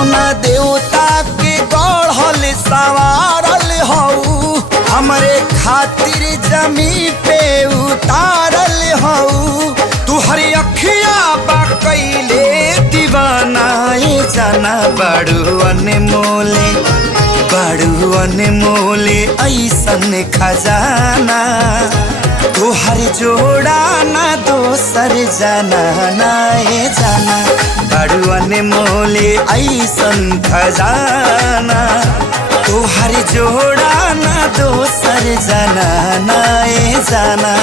कौना देवता के गढ़ल सवारल हऊ, हमरे खातिर जमी पे उतारल हऊ। तुहरी अखिया बा कैले दीवाना, ये जाना बड़ू अनमोले, बड़ू अनमोले ऐसन खजाना। तुहर जोड़ा ना दोसर जाना, ना ये जाना बड़ू अनमोले ऐसन खजाना। तुहर जोड़ा ना दोसर जाना, ना ये जाना।